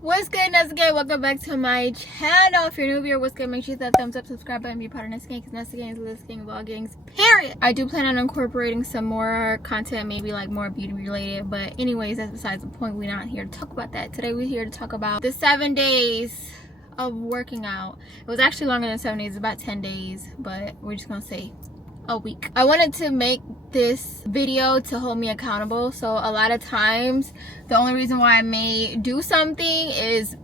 What's good, Nessa? Welcome back to my channel. If you're new here, what's good? Make sure you hit that thumbs up, subscribe button, be part of Nessa Gang, because Nessa Gang is Nessa Gang vlogging, period. I do plan on incorporating some more content, maybe like more beauty related, but anyways, that's besides the point. We're not here to talk about that. Today we're here to talk about the 7 days of working out. It was actually longer than 7 days, about 10 days, but we're just gonna say a week. I wanted to make this video to hold me accountable. So a lot of times the only reason why I may do something is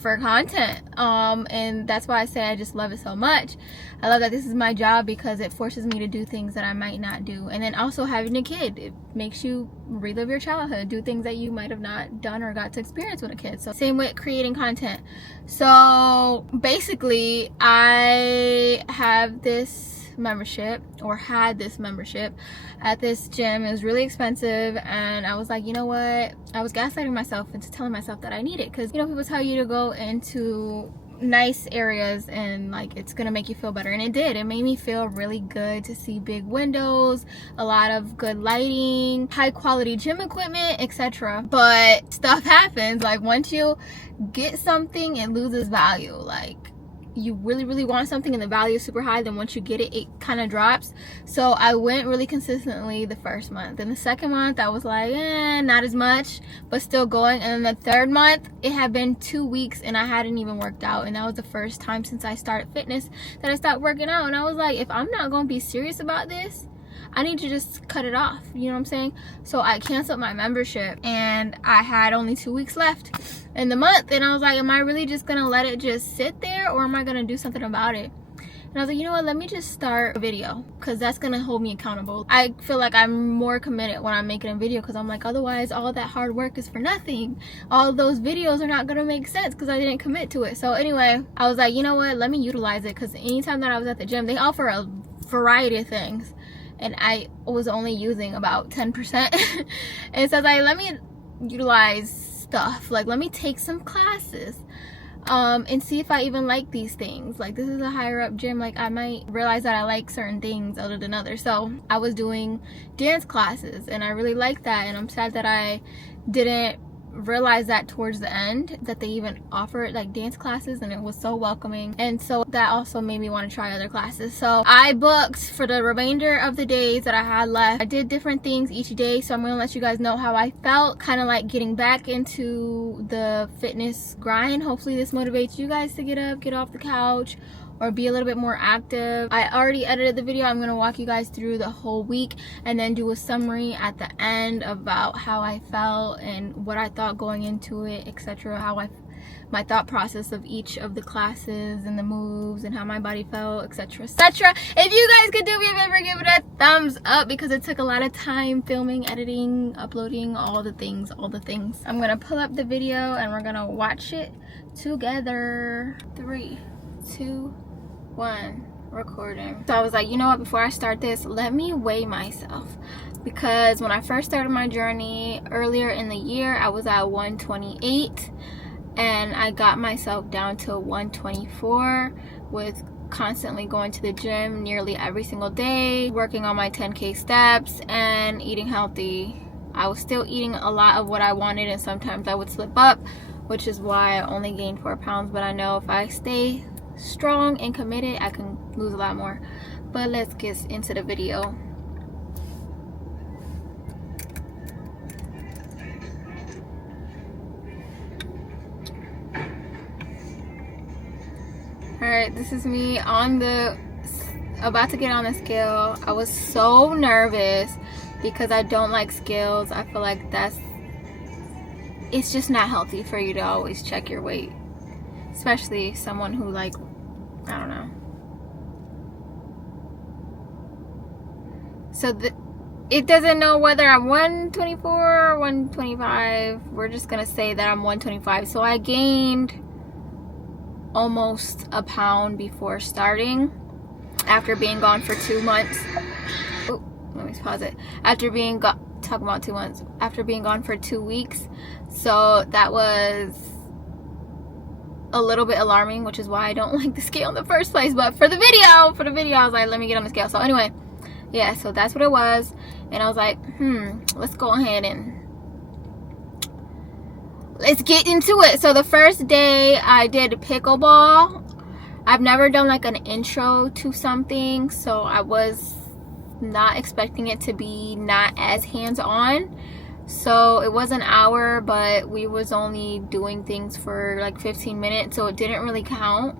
for content, and that's why I say I just love it so much. I love that this is my job because it forces me to do things that I might not do. And then also having a kid, it makes you relive your childhood, do things that you might have not done or got to experience with a kid. So same with creating content. So basically I have this membership, or had this membership at this gym. It was really expensive, and I was like, you know what, I was gaslighting myself into telling myself that I need it, because you know, people tell you to go into nice areas and like it's gonna make you feel better, and it did. It made me feel really good to see big windows, a lot of good lighting, high quality gym equipment, etc. But stuff happens. Like once you get something, it loses value. Like you really want something and the value is super high, then once you get it, it kind of drops. So I went really consistently the first month, and the second month I was like, not as much, but still going. And then the third month, it had been 2 weeks and I hadn't even worked out, and that was the first time since I started fitness that I stopped working out. And I was like, if I'm not gonna be serious about this, I need to just cut it off, you know what I'm saying? So I canceled my membership, and I had only 2 weeks left in the month, and I was like, am I really just gonna let it just sit there, or am I gonna do something about it? And I was like, you know what, let me just start a video, because that's gonna hold me accountable. I feel like I'm more committed when I'm making a video, because I'm like, otherwise all that hard work is for nothing. All of those videos are not gonna make sense because I didn't commit to it. So anyway, I was like, you know what, let me utilize it, because anytime that I was at the gym, they offer a variety of things, and I was only using about 10%. And so I was like, let me utilize stuff, like let me take some classes and see if I even like these things. Like this is a higher up gym, like I might realize that I like certain things other than others. So I was doing dance classes, and I really liked that, and I'm sad that I didn't realized that towards the end that they even offered like dance classes, and it was so welcoming. And so that also made me want to try other classes. So I booked for the remainder of the days that I had left. I did different things each day, so I'm gonna let you guys know how I felt, kind of like getting back into the fitness grind. Hopefully this motivates you guys to get up, get off the couch, or be a little bit more active. I already edited the video. I'm gonna walk you guys through the whole week and then do a summary at the end about how I felt and what I thought going into it, etc. My thought process of each of the classes and the moves and how my body felt, etc, etc. If you guys could do me a favor, give it a thumbs up, because it took a lot of time filming, editing, uploading, all the things. I'm gonna pull up the video and we're gonna watch it together. 3, 2, 1, recording. So I was like, you know what, before I start this, let me weigh myself, because when I first started my journey earlier in the year, I was at 128, and I got myself down to 124 with constantly going to the gym nearly every single day, working on my 10K steps and eating healthy. I was still eating a lot of what I wanted, and sometimes I would slip up, which is why I only gained 4 pounds. But I know if I stay strong and committed, I can lose a lot more. But let's get into the video. Alright, this is me about to get on the scale. I was so nervous because I don't like scales. I feel like it's just not healthy for you to always check your weight, especially someone who, like, I don't know. So it doesn't know whether I'm 124 or 125. We're just gonna say that I'm 125. So I gained almost a pound before starting, after being gone for 2 months. Oh, let me pause it. After being talking about 2 months, after being gone for 2 weeks. So that was a little bit alarming, which is why I don't like the scale in the first place. But for the video, I was like, let me get on the scale. So anyway, yeah, so that's what it was. And I was like, let's go ahead and let's get into it. So the first day I did pickleball. I've never done like an intro to something, so I was not expecting it to be not as hands-on. So it was an hour, but we was only doing things for like 15 minutes, so it didn't really count.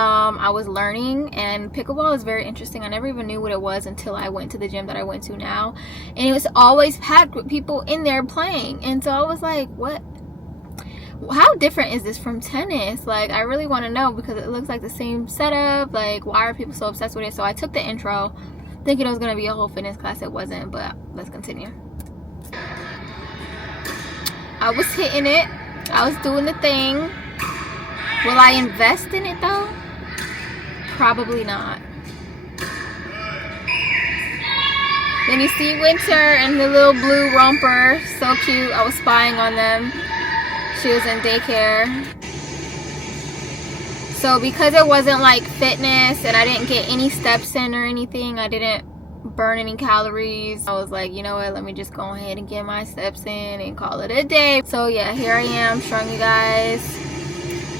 I was learning, and pickleball is very interesting. I never even knew what it was until I went to the gym that I went to now, and it was always packed with people in there playing. And so I was like, what, how different is this from tennis? Like, I really want to know, because it looks like the same setup. Like, why are people so obsessed with it? So I took the intro thinking it was going to be a whole fitness class. It wasn't, but let's continue. I was hitting it, I was doing the thing. Will I invest in it though? Probably not. Then you see Winter and the little blue romper, so cute. I was spying on them. She was in daycare. So because it wasn't like fitness and I didn't get any steps in or anything, I didn't burn any calories, I was like, you know what, let me just go ahead and get my steps in and call it a day. So yeah, here I am showing you guys.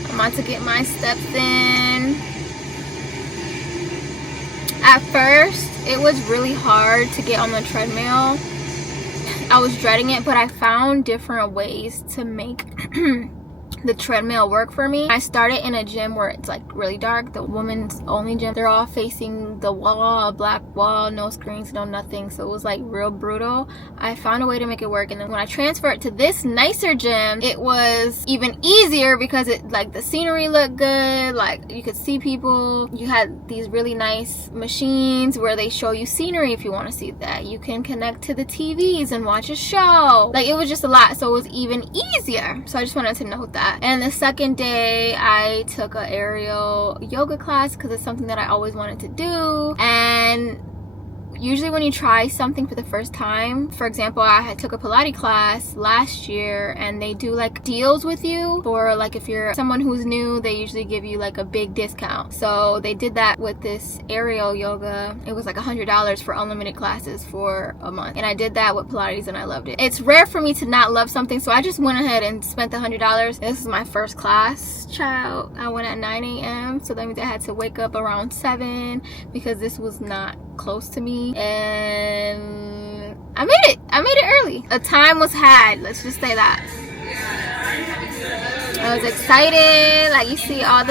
I'm about to get my steps in. At first, it was really hard to get on the treadmill. I was dreading it, but I found different ways to make the treadmill work for me. I started in a gym where it's like really dark, the women's only gym. They're all facing the wall, a black wall, no screens, no nothing. So it was like real brutal. I found a way to make it work, and then when I transferred to this nicer gym, it was even easier because it like the scenery looked good, like you could see people. You had these really nice machines where they show you scenery if you want to see that. You can connect to the TVs and watch a show. Like, it was just a lot, so it was even easier. So I just wanted to note that. And the second day I took an aerial yoga class because it's something that I always wanted to do. And usually when you try something for the first time, for example, I had took a pilates class last year, and they do like deals with you for like, if you're someone who's new, they usually give you like a big discount. So they did that with this aerial yoga. It was like $100 for unlimited classes for a month, and I did that with pilates and I loved it. It's rare for me to not love something, so I just went ahead and spent the $100. This is my first class, child. I went at 9 a.m. so that means I had to wake up around 7 because this was not close to me, and I made it early. A time was had, let's just say that. I was excited. Like, you see all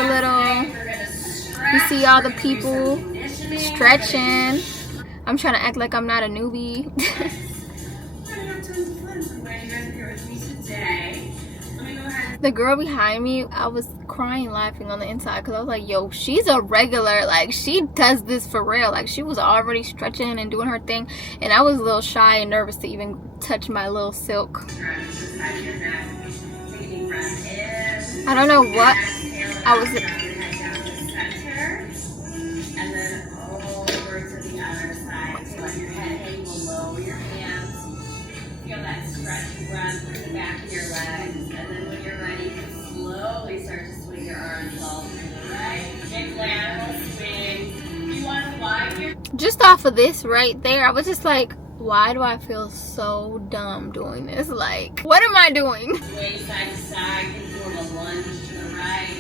the people stretching. I'm trying to act like I'm not a newbie. The girl behind me, I was crying laughing on the inside because I was like, yo, she's a regular. Like, she does this for real. Like, she was already stretching and doing her thing, and I was a little shy and nervous to even touch my little silk. I don't know what I was. And then over to the other side. So let your head hang below your hands. Feel that stretch run through the back of your legs. And then when you're ready, slowly start to swing your arms all to the right. Big lateral swings. You want to fly here? Just off of this right there, I was just like, why do I feel so dumb doing this? Like, what am I doing? Sway side to side, conform a lunge to the right,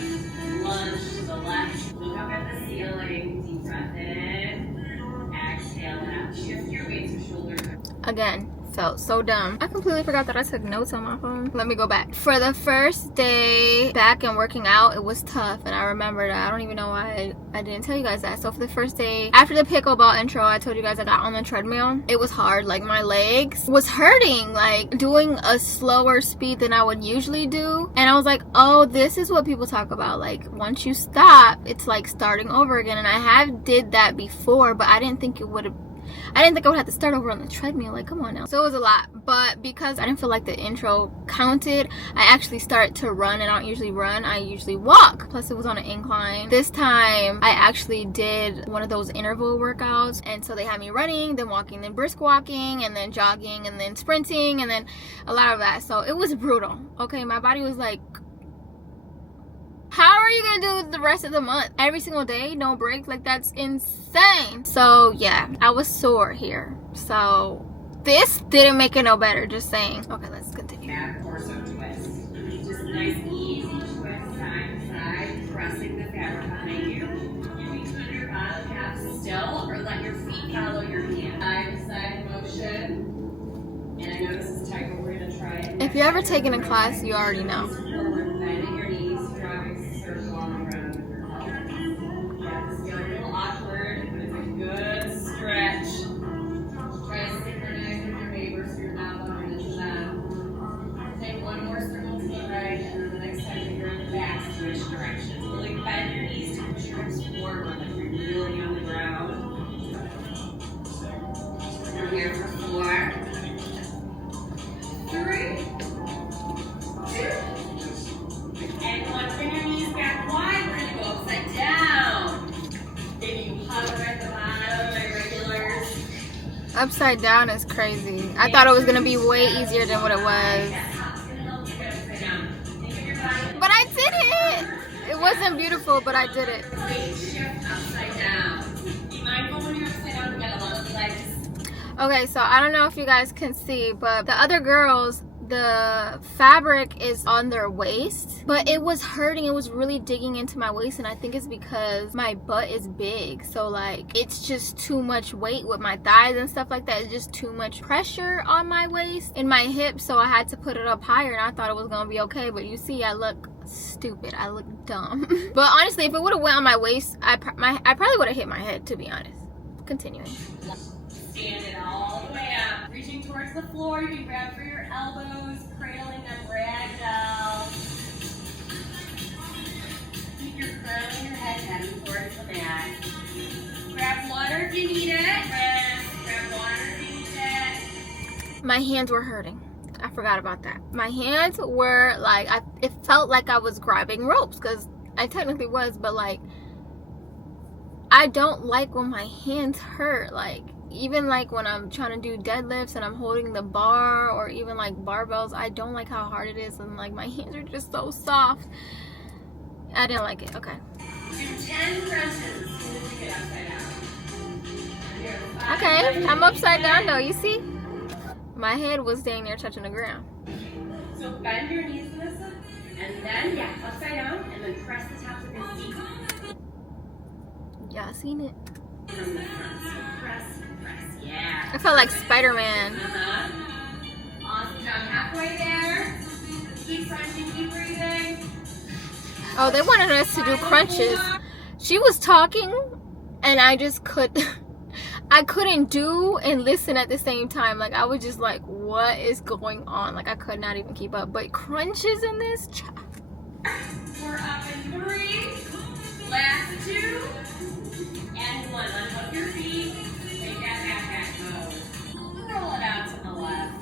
lunge to the left. Look up at the ceiling, deep breath in, exhale out. Shift your weight to shoulder. Again, felt so dumb. I completely forgot that I took notes on my phone. Let me go back. For the first day back and working out, it was tough, and I remembered. I don't even know why I didn't tell you guys that. So for the first day, after the pickleball intro, I told you guys I got on the treadmill. It was hard. Like, my legs was hurting, like doing a slower speed than I would usually do. And I was like, oh, this is what people talk about. Like, once you stop, it's like starting over again. And I did that before, but I didn't think I would have to start over on the treadmill. Like, come on now. So it was a lot, but because I didn't feel like the intro counted, I actually started to run, and I don't usually run, I usually walk. Plus, it was on an incline. This time, I actually did one of those interval workouts, and so they had me running, then walking, then brisk walking, and then jogging, and then sprinting, and then a lot of that. So it was brutal. Okay, my body was like, how are you gonna do the rest of the month? Every single day, no break? Like, that's insane. So yeah, I was sore here. So this didn't make it no better, just saying. Okay, let's continue. you ever taken a class, you already know. Bending your knees, drawing a circle on the ground. Yeah, it's still a little awkward, but it's a good stretch. Try to synchronize with your neighbors so you're not bumping into them. Take one more circle to the right, and then the next time you're in the back, switch directions. Really bend your knees to push your hips forward, like you're kneeling on the ground. We're here for 4, 3, 2, and 1. Bring your knees back wide. We're going to go upside down. Then you hover at the bottom, my regulars. Upside down is crazy. I thought it was gonna be way easier than what it was. But I did it! It wasn't beautiful, but I did it. Weight shift upside down. Be mindful when you're upside down, you gotta love the legs. Okay, so I don't know if you guys can see, but the other girls, the fabric is on their waist, but it was hurting. It was really digging into my waist, and I think it's because my butt is big, so like it's just too much weight with my thighs and stuff like that. It's just too much pressure on my waist and my hips, so I had to put it up higher, and I thought it was gonna be okay, but you see I look stupid. I look dumb. But honestly, if it would have went on my waist, I probably would have hit my head, to be honest. Continuing. Stand it all the way up. Reaching towards the floor, you can grab for your elbows, cradling them ragdoll. Keep your curling your head heading towards the mat. Grab water if you need it. Grab water if you need it. My hands were hurting. I forgot about that. My hands were like, it felt like I was grabbing ropes, because I technically was, but like, I don't like when my hands hurt. Like, even like when I'm trying to do deadlifts and I'm holding the bar, or even like barbells, I don't like how hard it is, and like my hands are just so soft. I didn't like it. Okay. Do 10 crunches as soon as you get upside down. Okay, I'm upside down though, you see? My head was dang near touching the ground. So bend your knees, Vanessa, and then upside down, and then press the tops of your feet. Y'all seen it? From the front, so press. Yeah. I felt like Spider-Man. Awesome job. Halfway there. Keep crunching, keep breathing. Oh, they wanted us to do crunches. She was talking, and I just I couldn't do and listen at the same time. Like, I was just like, what is going on? Like, I could not even keep up. But crunches in this? We're up in 3. Last 2. And 1. Unhook your feet. Take that back mode. Roll it out to the left.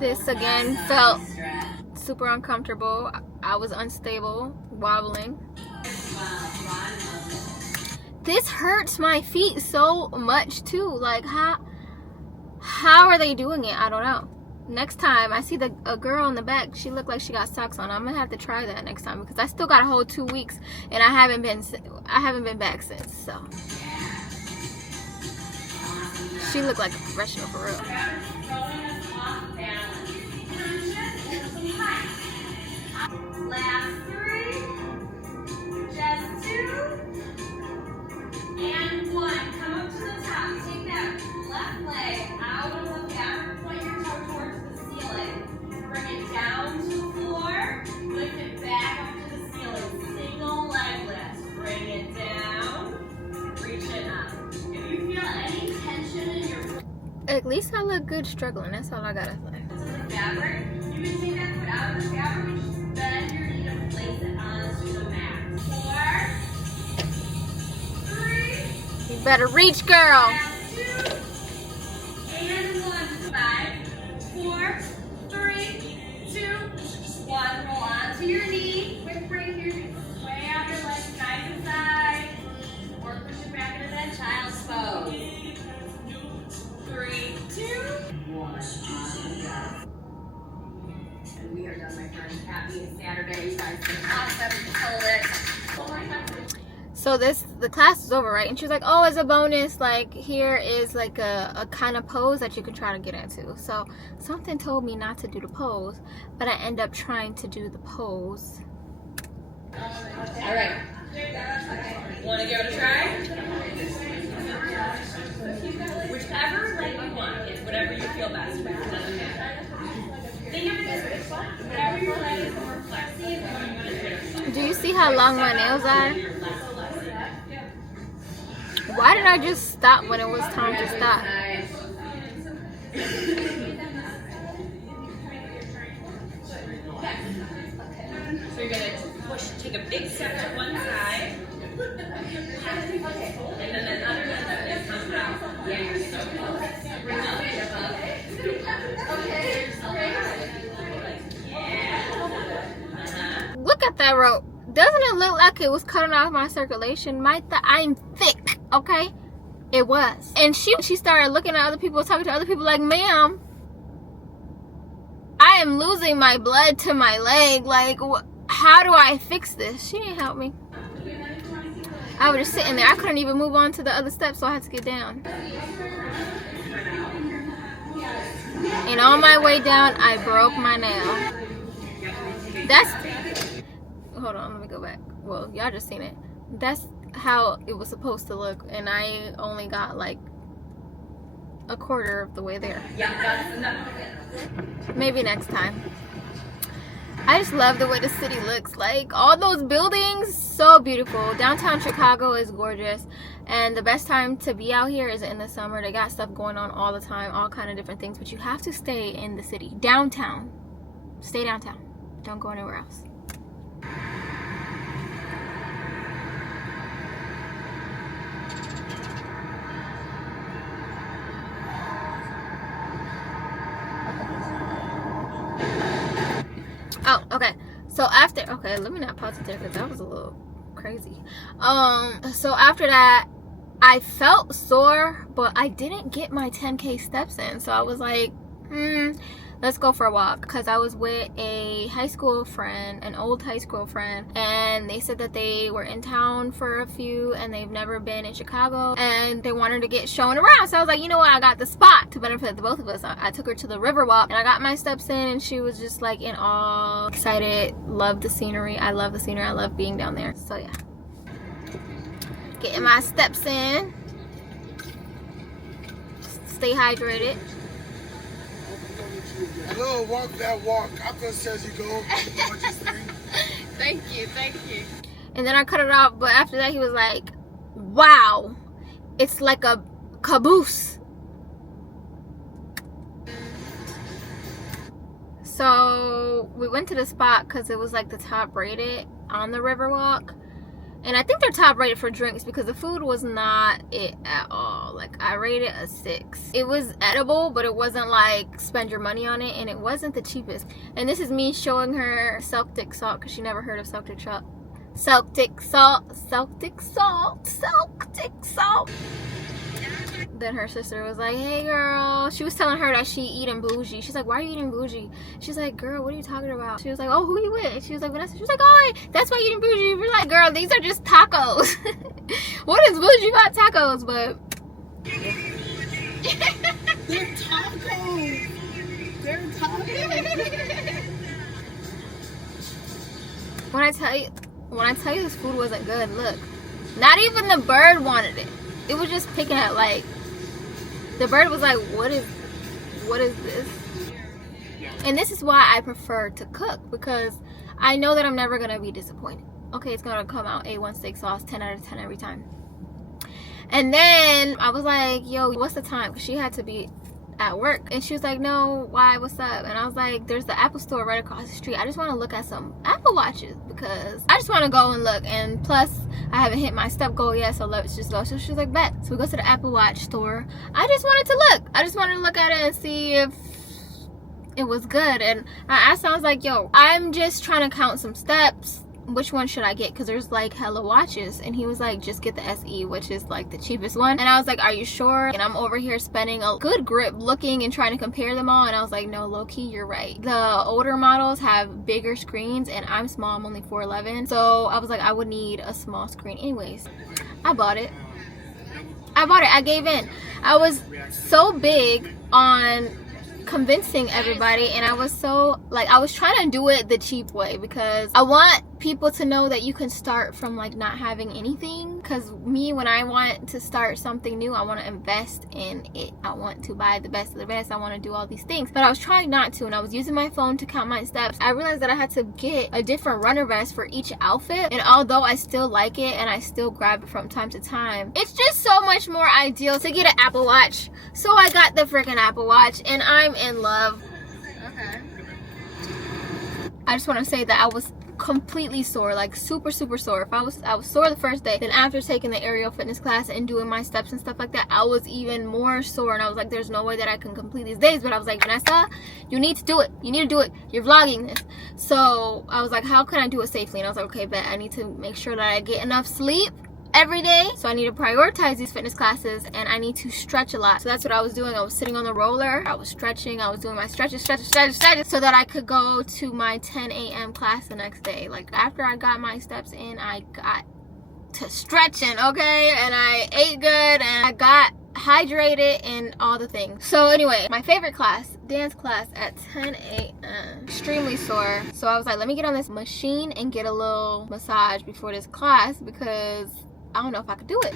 This again felt super uncomfortable. I was unstable, wobbling. This hurts my feet so much too. Like, how are they doing it? I don't know. Next time I see a girl in the back, she looked like she got socks on. I'm gonna have to try that next time, because I still got a whole 2 weeks and I haven't been back since. So she looked like a professional for real. Last 3. Just 2. And 1. Come up to the top. Take that left leg out of the back. Point your toe towards the ceiling. Bring it down to the floor. Lift it back up to the ceiling. Single leg lift. Bring it down. Reach it up. If you feel any tension in your At least I look good struggling. That's all I gotta say. fabric, you can take that foot out of the fabric and just bend your knee to place it onto the mat. 4, 3. You better reach, girl. 2, and 1. 5, 4, 3, 2, 1. Roll onto your knee. Quick break here. Sway out your legs side to side. Or push it back into that child's pose. 3, 2, 1. And we are done, my friends. Happy Saturday. You guys did awesome. Hold it. So the class is over, right? And she was like, oh, as a bonus, like, here is like a kind of pose that you can try to get into. So something told me not to do the pose, but I end up trying to do the pose. All right. Want to give it a try? Whichever leg you want. It's whatever you feel best with. It doesn't matter. see how long my nails are? Why did I just stop when it was time to stop? So you're gonna push, take a big step to one side. And then another step comes out. Yeah, you're so close. Bring up, step up. Look at that rope. Doesn't it look like it was cutting off my circulation? I'm thick, okay? It was. And she started looking at other people, talking to other people like, ma'am, I am losing my blood to my leg. Like, how do I fix this? She didn't help me. I was just sitting there. I couldn't even move on to the other steps, so I had to get down. And on my way down, I broke my nail. Hold on, let me go back. Well, y'all just seen it. That's how it was supposed to look, and I only got like a quarter of the way there. Maybe next time. I just love the way the city looks. Like, all those buildings, so beautiful. Downtown Chicago is gorgeous, and the best time to be out here is in the summer. They got stuff going on all the time, all kind of different things, but you have to stay in the city. Downtown. Stay downtown. Don't go anywhere else. Oh, okay. So after, okay, let me not pause it there because that was a little crazy. So after that, I felt sore, but I didn't get my 10K steps in. So I was like, let's go for a walk, because I was with a high school friend, an old high school friend, and they said that they were in town for a few and they've never been in Chicago and they wanted to get shown around. So I was like, you know what, I got the spot to benefit the both of us. I took her to the Riverwalk and I got my steps in, and she was just like in awe, excited, loved the scenery. I love the scenery. I love being down there. So yeah, getting my steps in, stay hydrated. Hello, walk that walk. Up the stairs you go. Thank you. And then I cut it off, but after that he was like, wow, it's like a caboose. So we went to the spot because it was like the top rated on the Riverwalk. And I think they're top rated for drinks because the food was not it at all. Like, I rated a 6. It was edible, but it wasn't like spend your money on it, and it wasn't the cheapest. And this is me showing her Celtic salt because she never heard of Celtic salt. Celtic salt. Then her sister was like, hey girl, she was telling her that she eating bougie. She's like, why are you eating bougie? She's like, girl, what are you talking about? She was like, oh, who you with? She was like, Vanessa. She was like, oh, that's why you eating bougie. We're like, girl, these are just tacos. What is bougie about tacos? But They're tacos. They're tacos. when I tell you this food wasn't good, look, not even the bird wanted it. It was just picking at, like, the bird was like, what is this? And this is why I prefer to cook, because I know that I'm never gonna be disappointed. Okay, it's gonna come out A1 steak sauce, 10 out of 10 every time. And then I was like, yo, what's the time? Because she had to be at work, and she was like, no, why, what's up? And I was like, there's the Apple store right across the street. I just want to look at some Apple watches because I just want to go and look, and plus I haven't hit my step goal yet, so let's just go. So she was like, bet. So we go to the Apple Watch store. I just wanted to look at it and see if it was good. And I asked, I was like, yo, I'm just trying to count some steps. Which one should I get? Because there's like hella watches. And he was like, just get the SE, which is like the cheapest one. And I was like, are you sure? And I'm over here spending a good grip looking and trying to compare them all. And I was like, no, low-key, you're right. The older models have bigger screens, and I'm small. I'm only 4'11". So I was like, I would need a small screen. Anyways, I bought it. I gave in. I was so big on convincing everybody, and I was so, like, I was trying to do it the cheap way because I want people to know that you can start from like not having anything. Because me, when I want to start something new, I want to invest in it. I want to buy the best of the best. I want to do all these things, but I was trying not to, and I was using my phone to count my steps. I realized that I had to get a different runner vest for each outfit, and although I still like it and I still grab it from time to time, it's just so much more ideal to get an Apple Watch. So I got the freaking Apple Watch, and I'm in love. Okay. I just want to say that I was completely sore, like super sore. I was sore the first day, then after taking the aerial fitness class and doing my steps and stuff like that, I was even more sore, and I was like, there's no way that I can complete these days. But I was like, Vanessa, you need to do it, you're vlogging this. So I was like, how can I do it safely? And I was like, okay, bet I need to make sure that I get enough sleep every day, so I need to prioritize these fitness classes, and I need to stretch a lot. So that's what I was doing. I was sitting on the roller, I was stretching, I was doing my stretches so that I could go to my 10 a.m. class the next day. Like, after I got my steps in, I got to stretching, okay, and I ate good, and I got hydrated and all the things. So anyway, my favorite class, dance class, at 10 a.m. extremely sore, so I was like, let me get on this machine and get a little massage before this class, because I don't know if I could do it.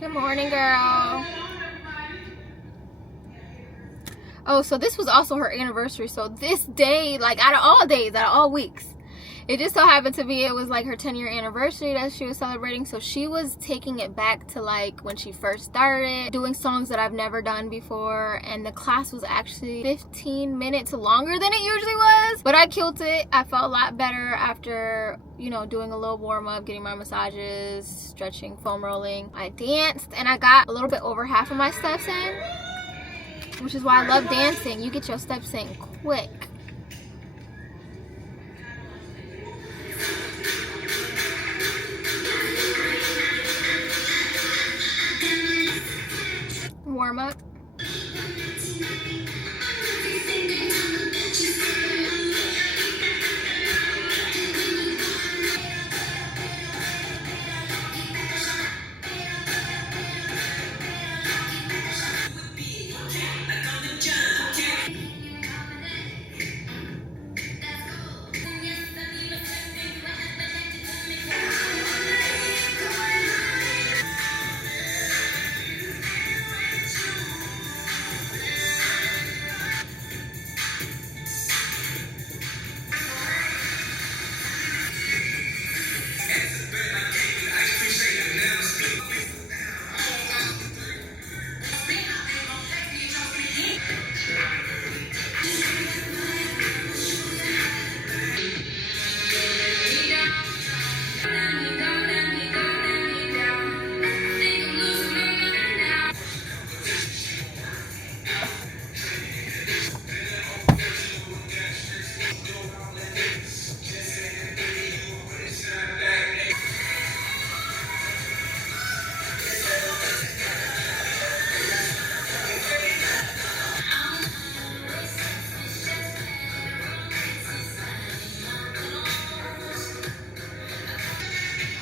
Good morning, girl. Oh, so this was also her anniversary. So this day, like out of all days, out of all weeks, it just so happened to be it was like her 10-year anniversary that she was celebrating. So she was taking it back to like when she first started, doing songs that I've never done before, and the class was actually 15 minutes longer than it usually was, but I killed it. I felt a lot better after, you know, doing a little warm-up, getting my massages, stretching, foam rolling. I danced, and I got a little bit over half of my steps in, which is why I love dancing. You get your steps in quick. Warm up.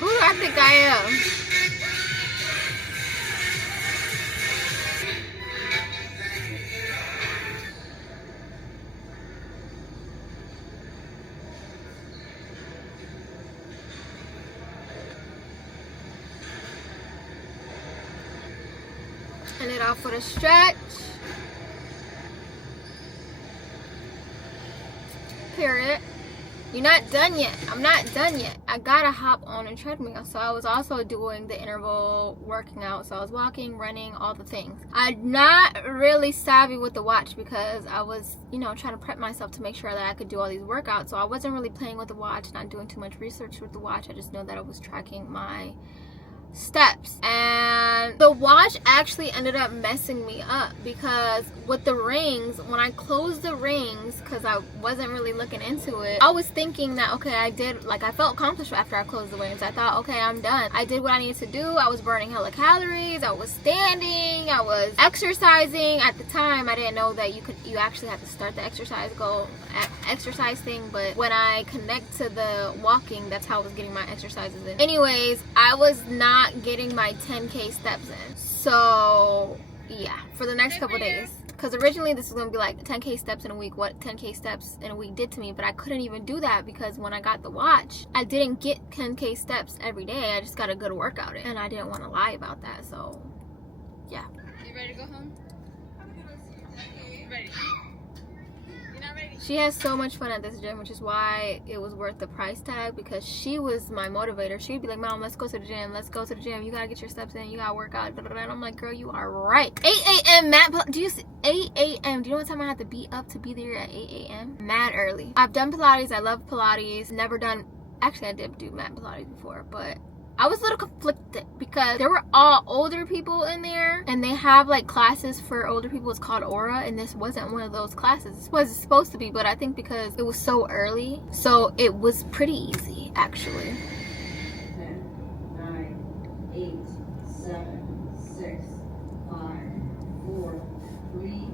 Who do I think I am? End it off with a stretch. Period. You're not done yet. I'm not done yet. I gotta hop on a treadmill. So I was also doing the interval working out. So I was walking, running, all the things. I'm not really savvy with the watch because I was, you know, trying to prep myself to make sure that I could do all these workouts. So I wasn't really playing with the watch, not doing too much research with the watch. I just know that I was tracking my steps, and the watch actually ended up messing me up because with the rings, when I closed the rings, because I wasn't really looking into it, I was thinking that okay, I did, like, I felt accomplished after I closed the rings. I thought, okay, I'm done, I did what I needed to do. I was burning hella calories, I was standing, I was exercising. At the time I didn't know that you actually have to start the exercise thing, but when I connect to the walking, that's how I was getting my exercises in. Anyways, I was not getting my 10K steps in. So yeah, for the next couple days, because originally this was gonna be like 10K steps in a week, what 10K steps in a week did to me, but I couldn't even do that because when I got the watch, I didn't get 10K steps every day. I just got a good workout in, and I didn't want to lie about that. So yeah. You ready to go home? Ready? She has so much fun at this gym, which is why it was worth the price tag, because she was my motivator. She'd be like, Mom, let's go to the gym. Let's go to the gym. You gotta get your steps in. You gotta work out. And I'm like, girl, you are right. 8 a.m. Do you see? 8 a.m. Do you know what time I have to be up to be there at 8 a.m.? Mad early. I've done Pilates. I love Pilates. Never done, actually I did do mat Pilates before, but I was a little conflicted because there were all older people in there, and they have like classes for older people. It's called Aura, and this wasn't one of those classes. This was supposed to be, but I think because it was so early, so it was pretty easy actually. 10, 9, 8, 7, 6, 5, 4, 3,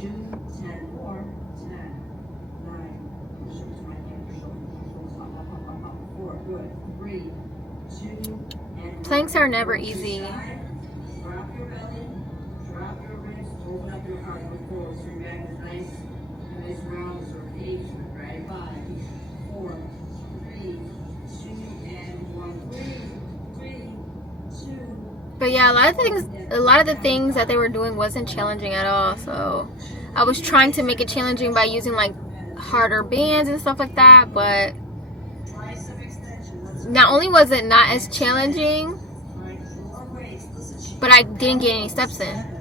2, 10 more, 10, 9, shoulders right hand, shoulders up, 4, good, 3, 2, and Planks are never easy. drop your belly, drop your wrist, open up your heart, look forward, so your back is nice round, sort of H, right? 5, 4, 3, 2, and 1, 3, 2. But yeah, a lot of the things that they were doing wasn't challenging at all. So I was trying to make it challenging by using like harder bands and stuff like that, but not only was it not as challenging, but I didn't get any steps in.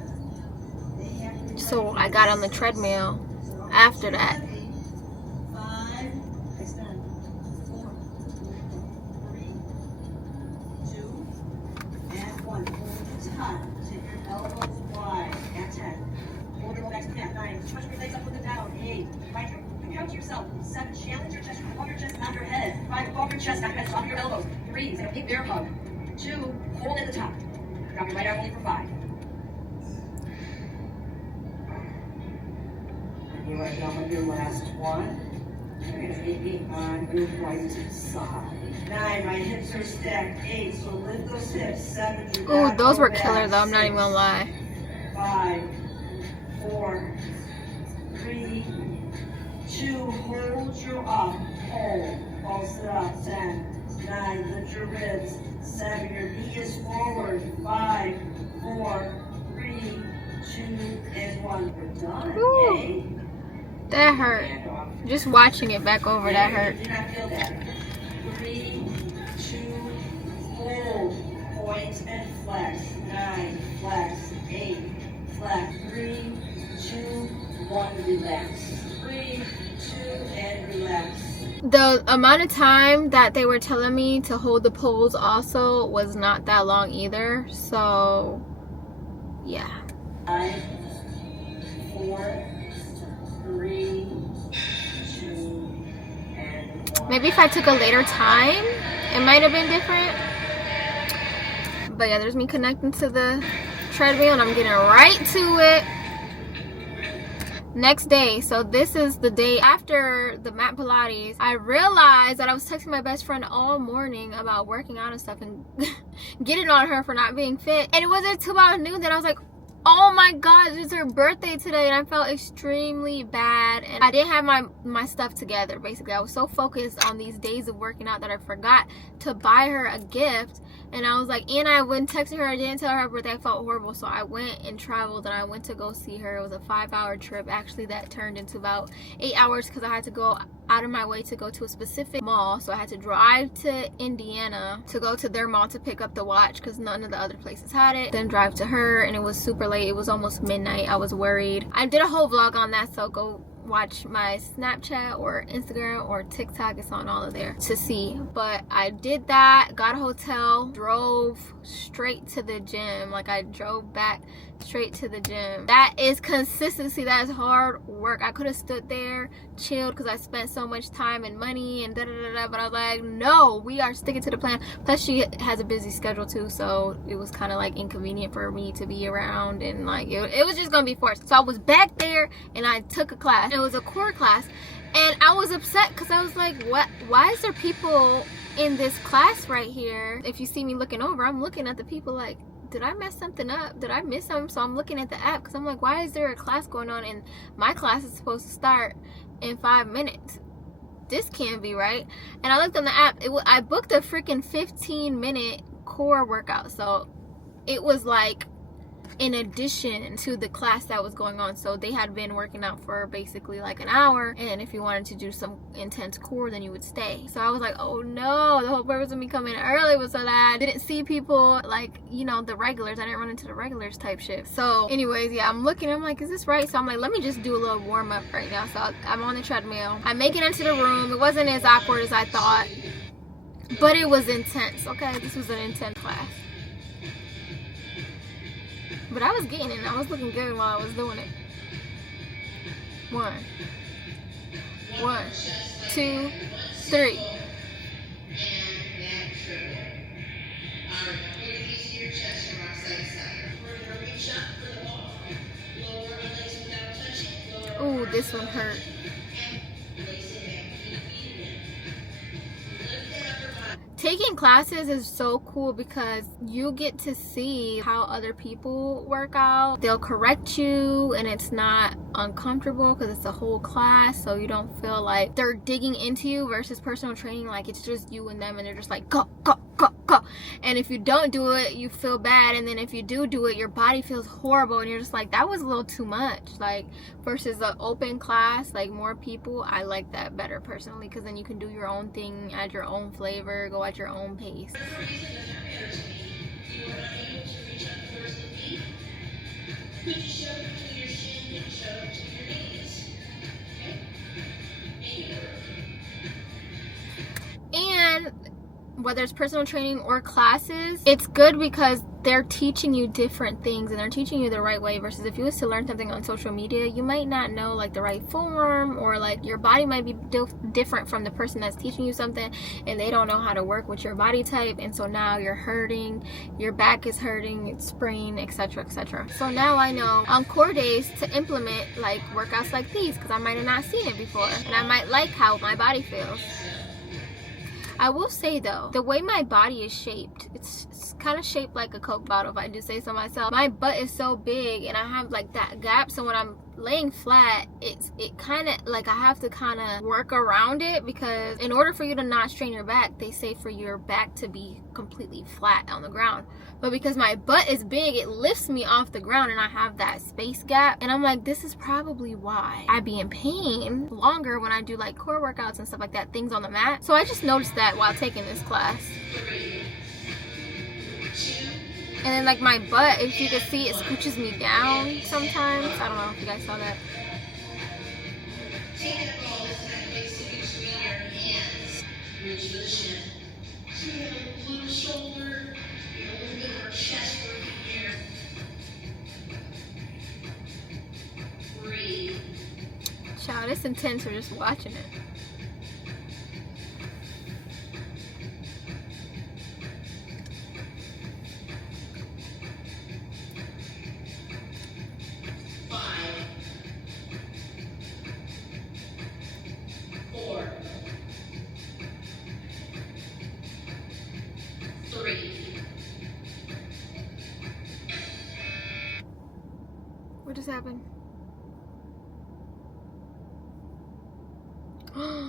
So I got on the treadmill after that. 5, extend, 4, 3, 2, and 1. Hold the top. Take your elbows wide. At 10. Hold your legs back. 9. Push your legs up with it down. 8. Right here. Count to yourself. 7. Challenge your chest. Above your chest, not your head. 5. Above your chest, not your head. Off your elbows. 3. Take a big bear hug. 2. Hold at the top. Drop your right arm only for 5. You are done with your last one. You're going to be on your right side. 9, my hips are stacked. 8, so lift those hips. 7, Ooh, those were killer though, I'm not even gonna lie. 5, 4, 3, 2, hold your up. Hold. Pulse it up. 10, 9, lift your ribs. 7, your knee is forward. 5, 4, 3, 2, and 1. We're done. Ooh. Yay. That hurt. Just watching it back over, that hurt. Did not feel that. 3, 2, hold, point and flex. 9, flex. 8, flex. 3, 2, 1, relax. 3, 2, and relax. The amount of time that they were telling me to hold the pose also was not that long either. So, yeah. 5, 4, 3, 2, and 1. Maybe if I took a later time, it might have been different. But yeah, there's me connecting to the treadmill, and I'm getting right to it. Next day, so this is the day after the mat Pilates, I realized that I was texting my best friend all morning about working out and stuff and getting on her for not being fit. And it wasn't until about noon that I was like, oh my god, it's her birthday today, and I felt extremely bad, and I didn't have my stuff together. Basically, I was so focused on these days of working out that I forgot to buy her a gift. And I was like, and I went texting her, I didn't tell her birthday. I felt horrible, so I went and traveled, and I went to go see her. It was a 5-hour trip actually that turned into about 8 hours because I had to go out of my way to go to a specific mall. So I had to drive to Indiana to go to their mall to pick up the watch because none of the other places had it, then drive to her, and it was super late. It was almost midnight. I was worried. I did a whole vlog on that, so go watch my Snapchat or Instagram or TikTok. It's on all of there to see. But I did that, got a hotel, drove straight to the gym. Like, I drove back straight to the gym. That is consistency. That is hard work. I could have stood there, chilled, because I spent so much time and money and da-da-da-da, but I was like, no, we are sticking to the plan. Plus, she has a busy schedule too, so it was kind of like inconvenient for me to be around, and like it was just gonna be forced. So I was back there and I took a class. It was a core class, and I was upset because I was like, what? Why is there people in this class right here? If you see me looking over, I'm looking at the people like, did I mess something up? Did I miss something? So I'm looking at the app because I'm like, why is there a class going on and my class is supposed to start in 5 minutes? This can't be right. And I looked on the app. I booked a freaking 15-minute core workout. So it was like in addition to the class that was going on. So they had been working out for basically like an hour, and if you wanted to do some intense core, then you would stay. So I was like, oh no, the whole purpose of me coming early was so that I didn't see people like, you know, the regulars. I didn't run into the regulars type shit. So anyways, yeah, I'm looking, I'm like, is this right? So I'm like, let me just do a little warm up right now. So I'm on the treadmill, I make it into the room. It wasn't as awkward as I thought, but it was intense. Okay, this was an intense class, but I was getting it. I was looking good while I was doing it. 1, 2, 3. Ooh, this one hurt. Taking classes is so cool because you get to see how other people work out. They'll correct you and it's not uncomfortable because it's a whole class, so you don't feel like they're digging into you, versus personal training, like it's just you and them and they're just like, go, go, go, go. And if you don't do it, you feel bad, and then if you do it, your body feels horrible and you're just like, that was a little too much. Like, versus an open class, like more people, I like that better personally, because then you can do your own thing, add your own flavor, go at your own pace. And whether it's personal training or classes, it's good because they're teaching you different things and they're teaching you the right way, versus if you was to learn something on social media, you might not know like the right form, or like your body might be different from the person that's teaching you something, and they don't know how to work with your body type, and so now you're hurting, your back is hurting, it's sprained, etc, etc. So now I know on core days to implement like workouts like these, because I might have not seen it before and I might like how my body feels. I will say though, the way my body is shaped, it's kind of shaped like a Coke bottle, if I do say so myself. My butt is so big and I have like that gap, so when I'm laying flat, it kind of like I have to kind of work around it, because in order for you to not strain your back, they say for your back to be completely flat on the ground. But because my butt is big, it lifts me off the ground and I have that space gap, and I'm like, this is probably why I be in pain longer when I do like core workouts and stuff like that, things on the mat. So I just noticed that while taking this class. And then like my butt, if you can see, it scooches me down sometimes. I don't know if you guys saw that. Take a ball and place it between your hands. Reach for the shin. So you have a little shoulder, you have a little bit more chest working here. Breathe. Child, it's intense for just watching it. What just happened? No.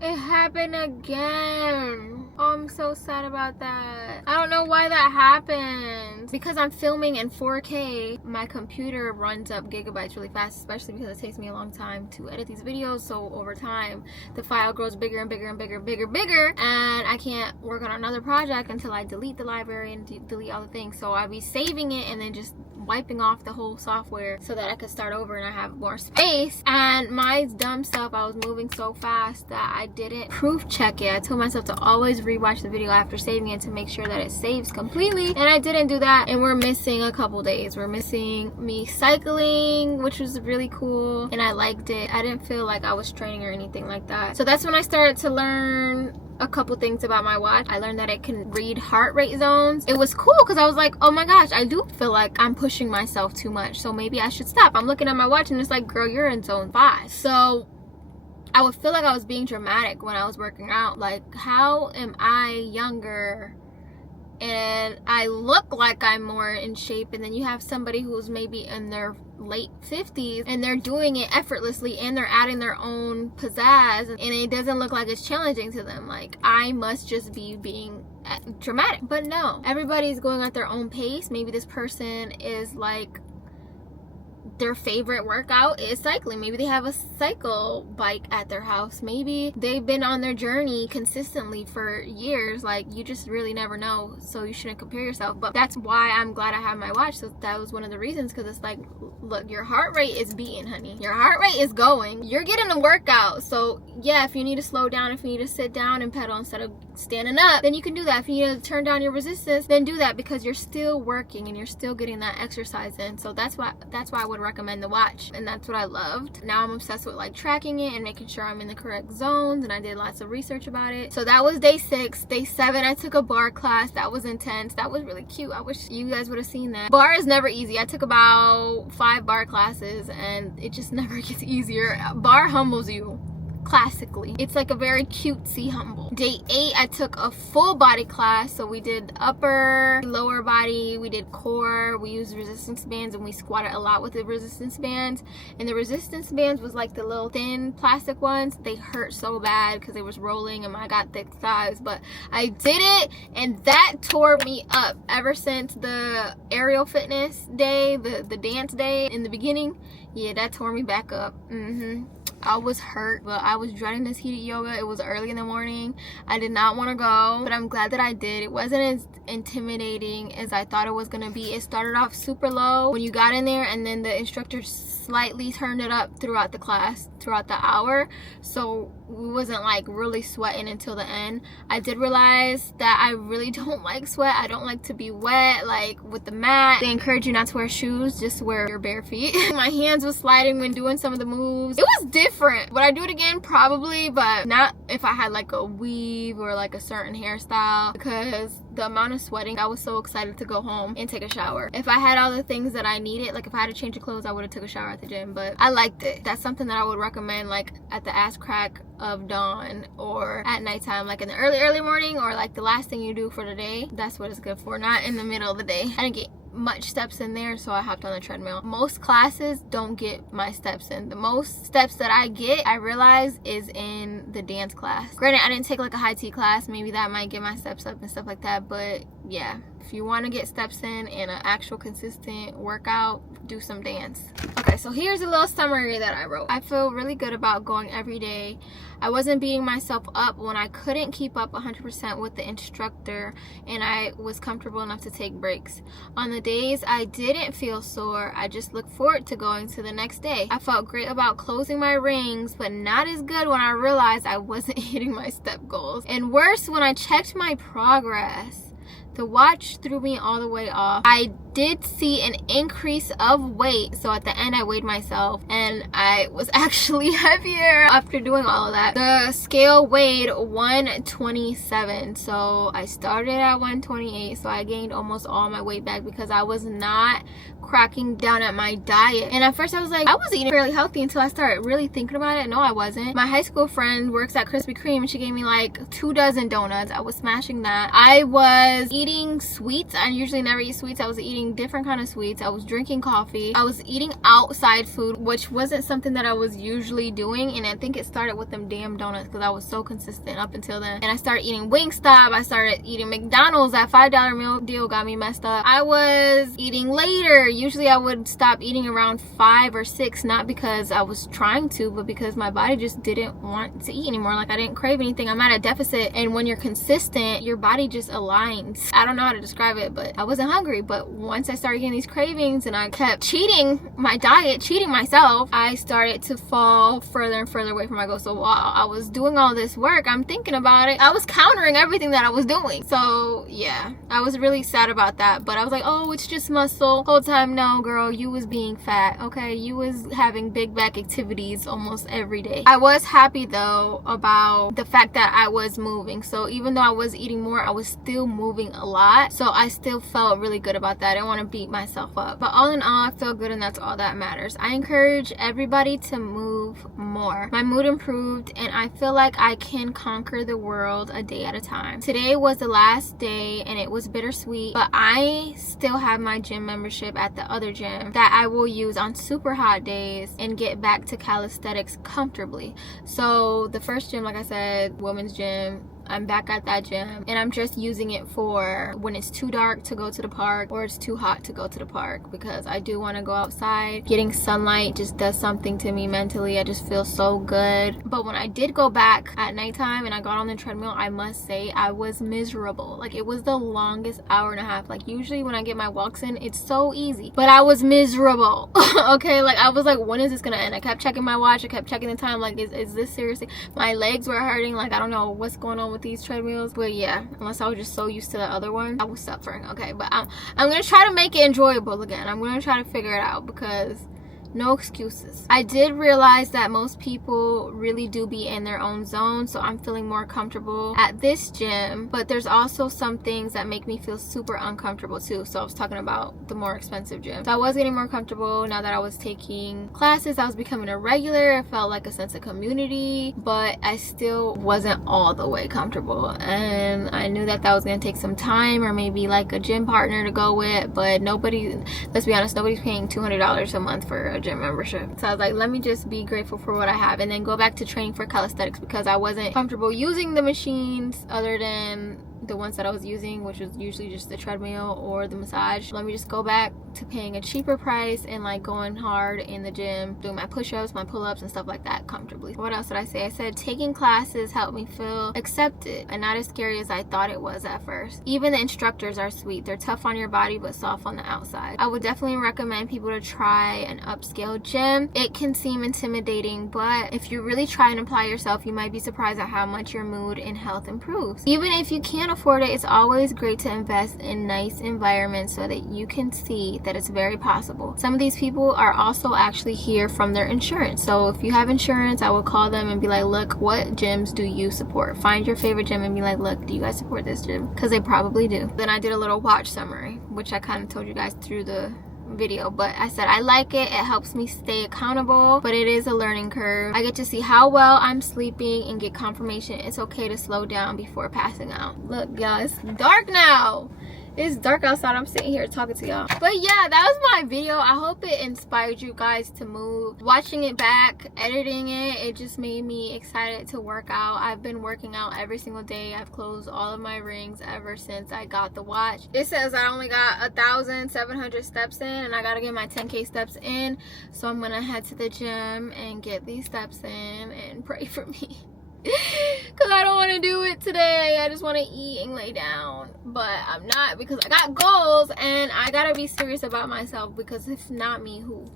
It happened again. Oh, I'm so sad about that. I don't know why that happened. Because I'm filming in 4K, my computer runs up gigabytes really fast, especially because it takes me a long time to edit these videos. So over time, the file grows bigger and bigger and bigger, and I can't work on another project until I delete the library and delete all the things. So I'll be saving it and then just wiping off the whole software so that I could start over and I have more space. And my dumb stuff, I was moving so fast that I didn't proof check it. I told myself to always rewatch the video after saving it to make sure that it saves completely, and I didn't do that, and we're missing a couple days. We're missing me cycling, which was really cool, and I liked it. I didn't feel like I was training or anything like that. So that's when I started to learn a couple things about my watch. I learned that it can read heart rate zones. It was cool because I was like, oh my gosh, I do feel like I'm pushing myself too much, so maybe I should stop. I'm looking at my watch and it's like, girl, you're in zone 5. So I would feel like I was being dramatic when I was working out. Like, how am I younger and I look like I'm more in shape, and then you have somebody who's maybe in their late 50s and they're doing it effortlessly and they're adding their own pizzazz, and it doesn't look like it's challenging to them. Like, I must just be being dramatic. But no, everybody's going at their own pace. Maybe this person is like, their favorite workout is cycling. Maybe they have a cycle bike at their house. Maybe they've been on their journey consistently for years. Like, you just really never know, so you shouldn't compare yourself. But that's why I'm glad I have my watch. So that was one of the reasons, because it's like, look, your heart rate is beating, honey. Your heart rate is going. You're getting a workout. So yeah, if you need to slow down, if you need to sit down and pedal instead of standing up, then you can do that. If you need to turn down your resistance, then do that, because you're still working and you're still getting that exercise in. So that's why I would recommend the watch, and that's what I loved. Now I'm obsessed with like tracking it and making sure I'm in the correct zones, and I did lots of research about it. So that was day 6. Day 7, I took a bar class. That was intense. That was really cute. I wish you guys would have seen that. Bar is never easy. I took about 5 bar classes and it just never gets easier. Bar humbles you. Classically, it's like a very cutesy humble. Day 8, I took a full body class. So we did upper, lower body, we did core, we used resistance bands, and we squatted a lot with the resistance bands. And the resistance bands was like the little thin plastic ones. They hurt so bad because it was rolling and I got thick thighs, but I did it, and that tore me up. Ever since the aerial fitness day, the dance day in the beginning, yeah, that tore me back up. I was hurt, but I was dreading this heated yoga. It was early in the morning. I did not want to go, but I'm glad that I did. It wasn't as intimidating as I thought it was going to be. It started off super low when you got in there, and then the instructor slightly turned it up throughout the class, throughout the hour. So we wasn't like really sweating until the end. I did realize that I really don't like sweat. I don't like to be wet, like with the mat. They encourage you not to wear shoes, just wear your bare feet. My hands was sliding when doing some of the moves. It was different. Would I do it again? Probably, but not if I had like a weave or like a certain hairstyle, because the amount of sweating, I was so excited to go home and take a shower. If I had all the things that I needed, like if I had to change of clothes, I would have took a shower at the gym. But I liked it. That's something that I would recommend, like at the ass crack of dawn or at nighttime, like in the early morning, or like the last thing you do for the day. That's what it's good for, not in the middle of the day. I didn't get much steps in there, so I hopped on the treadmill. Most classes don't get my steps in. The most steps that I get, I realize, is in the dance class. Granted, I didn't take like a high T class. Maybe that might get my steps up and stuff like that, but yeah, if you want to get steps in an actual consistent workout, do some dance. Okay, so here's a little summary that I wrote. I feel really good about going every day. I wasn't beating myself up when I couldn't keep up 100% with the instructor, and I was comfortable enough to take breaks. On the days I didn't feel sore, I just looked forward to going to the next day. I felt great about closing my rings, but not as good when I realized I wasn't hitting my step goals. And worse, when I checked my progress. The watch threw me all the way off. I did see an increase of weight, so at the end I weighed myself and I was actually heavier after doing all of that. The scale weighed 127, so I started at 128, so I gained almost all my weight back because I was not cracking down at my diet. And at first I was like, I was eating fairly healthy until I started really thinking about it. No, I wasn't. My high school friend works at Krispy Kreme and she gave me like 2 dozen donuts. I was smashing that. I was eating eating sweets. I usually never eat sweets. I was eating different kind of sweets. I was drinking coffee. I was eating outside food, which wasn't something that I was usually doing. And I think it started with them damn donuts because I was so consistent up until then. And I started eating Wingstop. I started eating McDonald's. That $5 meal deal got me messed up. I was eating later. Usually I would stop eating around 5 or 6, not because I was trying to, but because my body just didn't want to eat anymore. Like I didn't crave anything. I'm at a deficit, and when you're consistent, your body just aligns. I don't know how to describe it, but I wasn't hungry. But once I started getting these cravings and I kept cheating my diet, cheating myself, I started to fall further and further away from my goal. So while I was doing all this work, I'm thinking about it, I was countering everything that I was doing. So yeah, I was really sad about that. But I was like, oh, it's just muscle. Whole time, no girl, you was being fat. Okay, you was having big back activities almost every day. I was happy though about the fact that I was moving. So even though I was eating more, I was still moving a lot. So I still felt really good about that. I didn't want to beat myself up. But all in all, I feel good, and that's all that matters. I encourage everybody to move more. My mood improved, and I feel like I can conquer the world a day at a time. Today was the last day, and it was bittersweet, but I still have my gym membership at the other gym that I will use on super hot days and get back to calisthenics comfortably. So the first gym, like I said, women's gym, I'm back at that gym, and I'm just using it for when it's too dark to go to the park or it's too hot to go to the park, because I do want to go outside. Getting sunlight just does something to me mentally. I just feel so good. But when I did go back at nighttime and I got on the treadmill, I must say I was miserable. Like it was the longest hour and a half. Like usually when I get my walks in, it's so easy, but I was miserable. Okay, like I was like, when is this gonna end? I kept checking my watch, I kept checking the time, like is this seriously? My legs were hurting. Like I don't know what's going on with these treadmills, but yeah, unless I was just so used to the other one, I was suffering. Okay, but I'm gonna try to make it enjoyable again. I'm gonna try to figure it out, because no excuses. I did realize that most people really do be in their own zone, so I'm feeling more comfortable at this gym. But there's also some things that make me feel super uncomfortable too. So I was talking about the more expensive gym. So I was getting more comfortable now that I was taking classes. I was becoming a regular. I felt like a sense of community, but I still wasn't all the way comfortable. And I knew that that was gonna take some time, or maybe like a gym partner to go with. But nobody, let's be honest, nobody's paying $200 a month for a gym membership. So I was like, let me just be grateful for what I have, and then go back to training for calisthenics, because I wasn't comfortable using the machines other than the ones that I was using, which was usually just the treadmill or the massage. Let me just go back to paying a cheaper price and like going hard in the gym, doing my push-ups, my pull-ups and stuff like that comfortably. What else did I say? I said taking classes helped me feel accepted and not as scary as I thought it was at first. Even the instructors are sweet. They're tough on your body but soft on the outside. I would definitely recommend people to try an upscale gym. It can seem intimidating, but if you really try and apply yourself, you might be surprised at how much your mood and health improves. Even if you can't afford it, it's always great to invest in nice environments so that you can see that it's very possible. Some of these people are also actually here from their insurance. So if you have insurance, I would call them and be like, look, what gyms do you support? Find your favorite gym and be like, look, do you guys support this gym? Because they probably do. Then I did a little watch summary, which I kind of told you guys through the video, but I said I like it. It helps me stay accountable, but it is a learning curve. I get to see how well I'm sleeping and get confirmation it's okay to slow down before passing out. Look, y'all, it's dark now. It's dark outside. I'm sitting here talking to y'all. But yeah, that was my video. I hope it inspired you guys to move. Watching it back, editing it, it just made me excited to work out. I've been working out every single day. I've closed all of my rings ever since I got the watch. It says I only got 1,700 steps in, and I gotta get my 10K steps in. So I'm gonna head to the gym and get these steps in and pray for me. Because I don't want to do it today. I just want to eat and lay down, but I'm not, because I got goals and I gotta be serious about myself, because if not me, who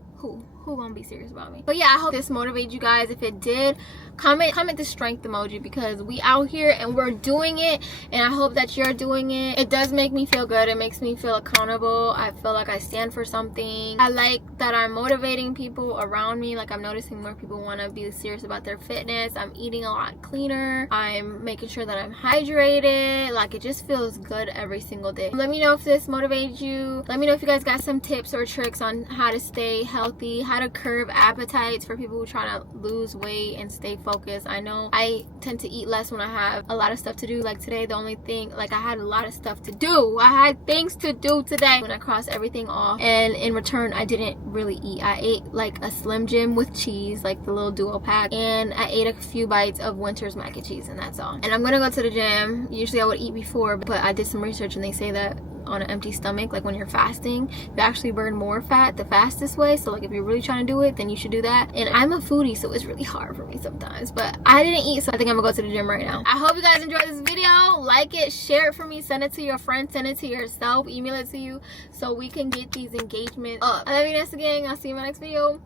gonna be serious about me? But yeah, I hope this motivated you guys. If it did, comment the strength emoji, because we out here and we're doing it, and I hope that you're doing it. It does make me feel good. It makes me feel accountable. I feel like I stand for something. I like that I'm motivating people around me. Like I'm noticing more people want to be serious about their fitness. I'm eating a lot cleaner. I'm making sure that I'm hydrated. Like it just feels good every single day. Let me know if this motivated you. Let me know if you guys got some tips or tricks on how to stay healthy, how to curb appetites for people who trying to lose weight and stay focused. I know I tend to eat less when I have a lot of stuff to do. Like today, the only thing, like I had a lot of stuff to do. I had things to do today when I crossed everything off, and in return I didn't really eat. I ate like a Slim Jim with cheese, like the little duo pack, and I ate a few bites of Winter's mac and cheese, and that's all. And I'm gonna go to the gym. Usually I would eat before, but I did some research and they say that on an empty stomach, like when you're fasting, you actually burn more fat the fastest way. So like if you're really trying to do it, then you should do that. And I'm a foodie, so it's really hard for me sometimes, but I didn't eat, so I think I'm gonna go to the gym right now. I hope you guys enjoyed this video. Like it, share it for me, send it to your friends, send it to yourself, email it to you, so we can get these engagements up. I love you, Vanessa gang. I'll see you in my next video.